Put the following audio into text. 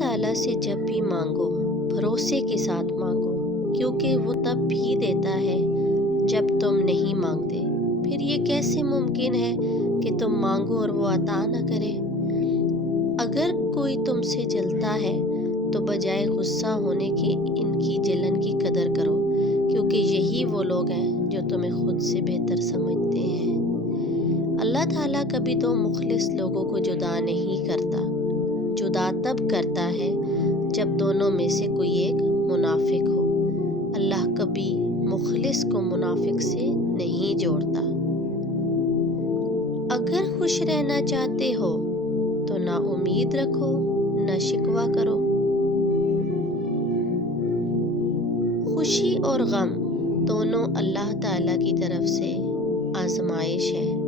تعالیٰ سے جب بھی مانگو بھروسے کے ساتھ مانگو، کیونکہ وہ تب بھی دیتا ہے جب تم نہیں مانگتے۔ پھر یہ کیسے ممکن ہے کہ تم مانگو اور وہ عطا نہ کرے؟ اگر کوئی تم سے جلتا ہے تو بجائے غصہ ہونے کے ان کی جلن کی قدر کرو، کیونکہ یہی وہ لوگ ہیں جو تمہیں خود سے بہتر سمجھتے ہیں۔ اللہ تعالیٰ کبھی دو مخلص لوگوں کو جدا نہیں کرتا، جدا تب کرتا ہے جب دونوں میں سے کوئی ایک منافق ہو۔ اللہ کبھی مخلص کو منافق سے نہیں جوڑتا۔ اگر خوش رہنا چاہتے ہو تو نہ امید رکھو نہ شکوہ کرو۔ خوشی اور غم دونوں اللہ تعالیٰ کی طرف سے آزمائش ہے۔